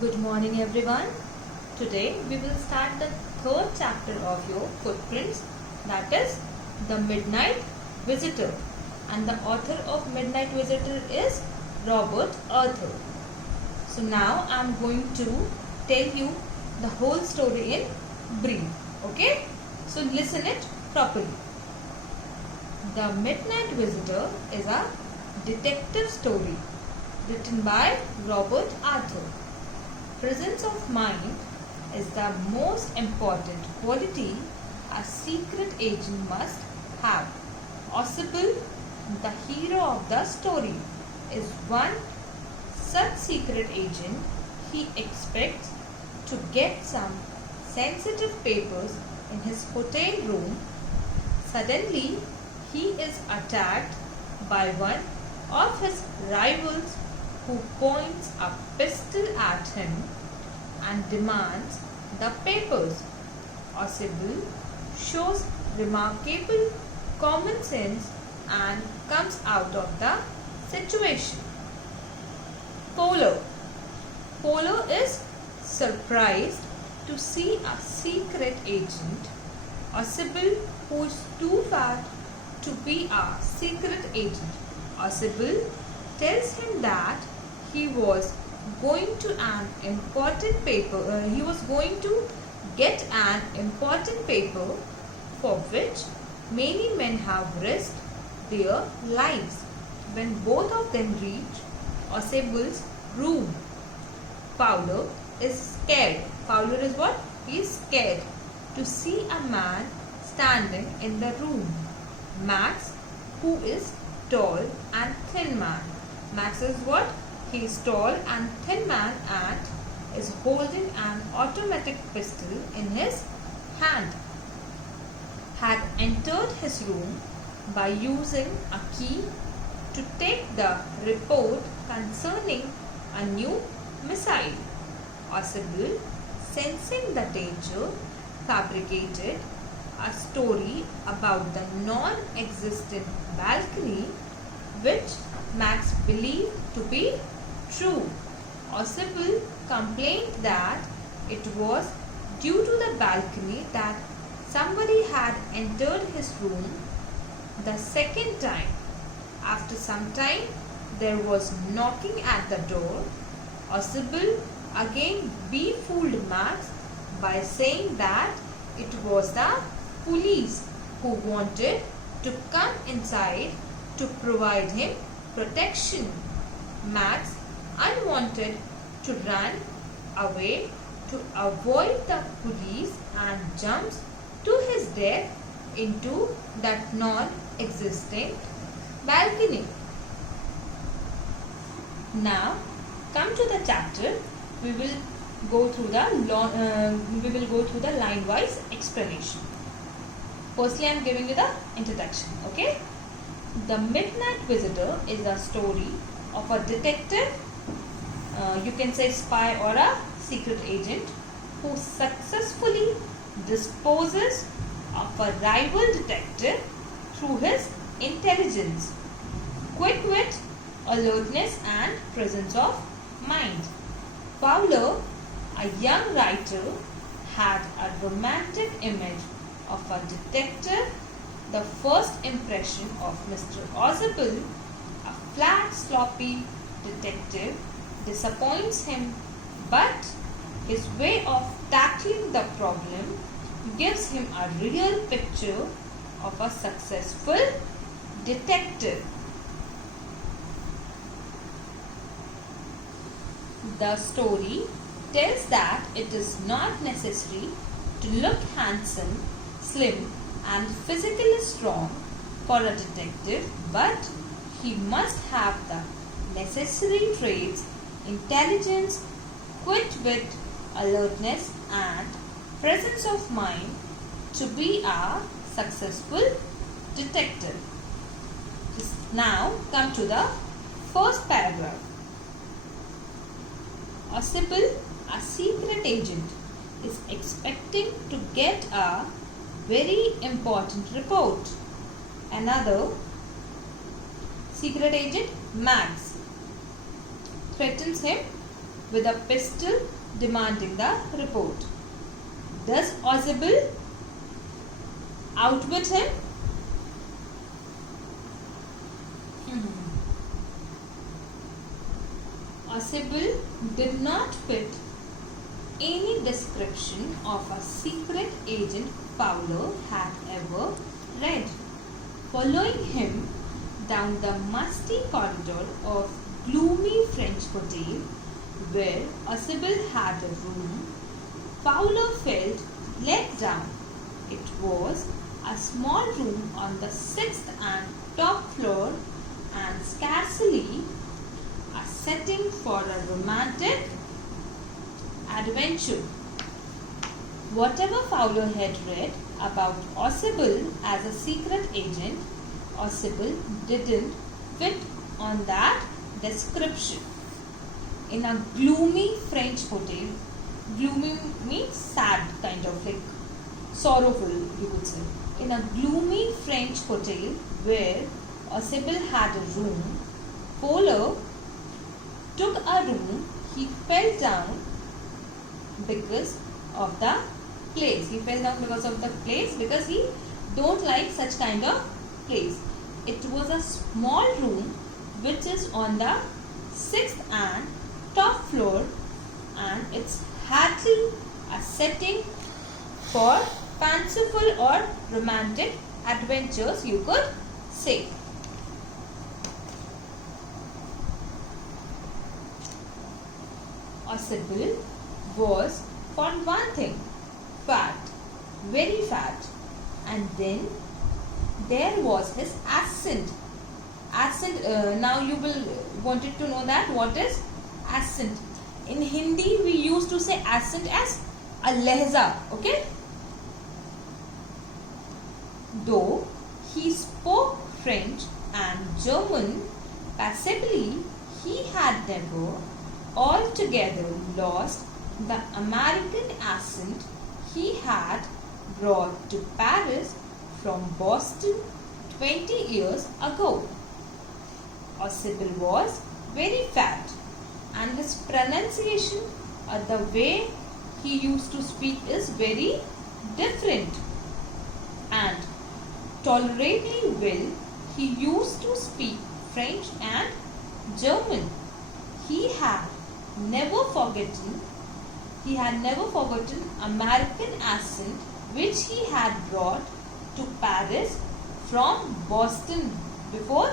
Good morning everyone. Today we will start the third chapter of your footprints, that is The Midnight Visitor, and the author of Midnight Visitor is Robert Arthur. So now I am going to tell you the whole story in brief. Okay? So listen it properly. The Midnight Visitor is a detective story written by Robert Arthur. Presence of mind is the most important quality a secret agent must have. Osable, the hero of the story, is one such secret agent. He expects to get some sensitive papers in his hotel room. Suddenly, he is attacked by one of his rivals who points a pistol at him and demands the papers. Osable shows remarkable common sense and comes out of the situation. Polo is surprised to see a secret agent. Osable, who is too fat to be a secret agent. Osable tells him that he was going to get an important paper for which many men have risked their lives. When both of them reach Osable's room, Fowler is scared. Fowler is what? He is scared to see a man standing in the room. Max, who is tall and thin man. Max is what? He is tall and thin man and is holding an automatic pistol in his hand. Had entered his room by using a key to take the report concerning a new missile. Osable, sensing the danger, fabricated a story about the non-existent balcony which Max believed to be true. Osable complained that it was due to the balcony that somebody had entered his room the second time. After some time, there was knocking at the door. Osable again befooled Max by saying that it was the police who wanted to come inside to provide him protection. Max, unwanted to run away to avoid the police and jumps to his death into that non-existent balcony. Now, come to the chapter. We will go through the line-wise explanation. Firstly, I am giving you the introduction. Okay. The Midnight Visitor is a story of a detective, you can say spy or a secret agent, who successfully disposes of a rival detective through his intelligence, quick wit, alertness and presence of mind. Fowler, a young writer, had a romantic image of a detective. The first impression of Mr. Osable, a flat, sloppy detective, disappoints him, but his way of tackling the problem gives him a real picture of a successful detective. The story tells that it is not necessary to look handsome, slim, and physically strong for a detective, but he must have the necessary traits: intelligence, quick wit, alertness, and presence of mind to be a successful detective. Now come to the first paragraph. Osable, a secret agent, is expecting to get a very important report. Another secret agent, Max, threatens him with a pistol demanding the report. Does Ausable outwit him? Ausable did not fit any description of a secret agent Fowler had ever read. Following him down the musty corridor of gloomy French hotel where Ausable had a room, Fowler felt let down. It was a small room on the 6th and top floor and scarcely a setting for a romantic adventure. Whatever Fowler had read about Ausable as a secret agent, Ausable didn't fit on that description. In a gloomy French hotel, gloomy means sad, kind of like sorrowful, you could say. In a gloomy French hotel where Ausable had a room, Fowler took a room. He fell down because of the place. He fell down because of the place because he don't like such kind of place. It was a small room which is on the 6th and top floor, and it's hardly a setting for fanciful or romantic adventures, you could say. Ausable was, for one thing, fat, very fat, and then there was his accent. Now you will wanted to know that what is accent. In Hindi we used to say accent as a lehza, okay? Though he spoke French and German passably, he had never altogether lost the American accent he had brought to Paris from Boston 20 years ago. Ausable was very fat, and his pronunciation or the way he used to speak is very different. And tolerably well he used to speak French and German. He had never forgotten American accent which he had brought to Paris from Boston before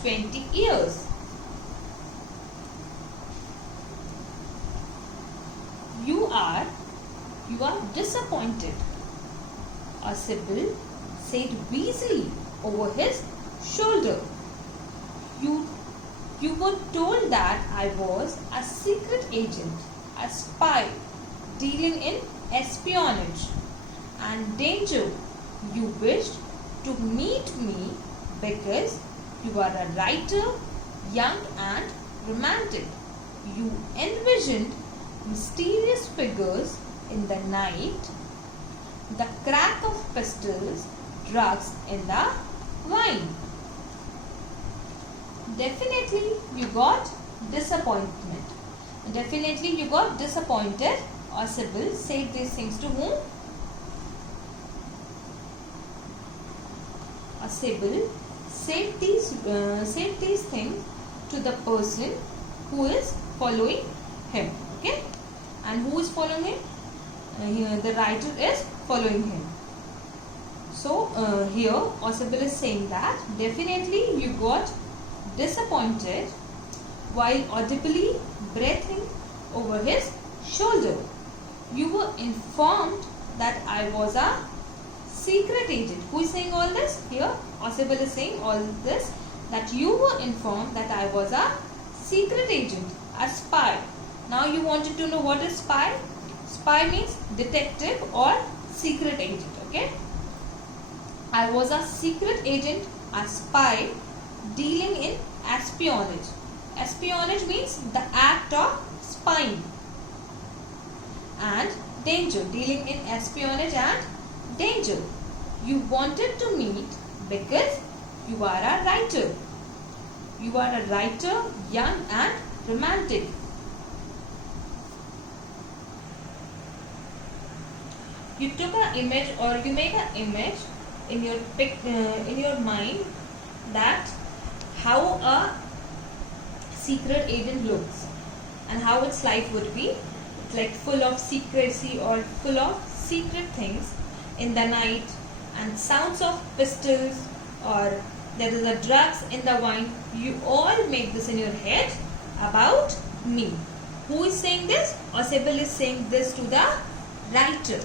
20 years. You are disappointed, Ausable said wheezily over his shoulder. You were told that I was a secret agent, a spy, dealing in espionage and danger. You wished to meet me because you are a writer, young and romantic. You envisioned mysterious figures in the night, the crack of pistols, drugs in the wine. Definitely you got disappointment. Definitely you got disappointed. Ausable said these things to whom? Ausable said these things to the person who is following him. Okay? And who is following him? The writer is following him. So here Ausable is saying that definitely you got disappointed while audibly breathing over his shoulder. You were informed that I was a secret agent. Who is saying all this? Here Ausable is saying all this, that you were informed that I was a secret agent, a spy. Now you wanted to know what is spy? Spy means detective or secret agent. Okay? I was a secret agent, a spy, dealing in espionage. Espionage means the act of spying. And danger, dealing in espionage and danger. You wanted to meet because you are a writer. You are a writer, young and romantic. You took an image, or you make an image in your mind that how a secret agent looks and how its life would be. It's like full of secrecy or full of secret things in the night, and sounds of pistols, or there is a drugs in the wine. You all make this in your head about me. Who is saying this? Or Sybil is saying this to the writer.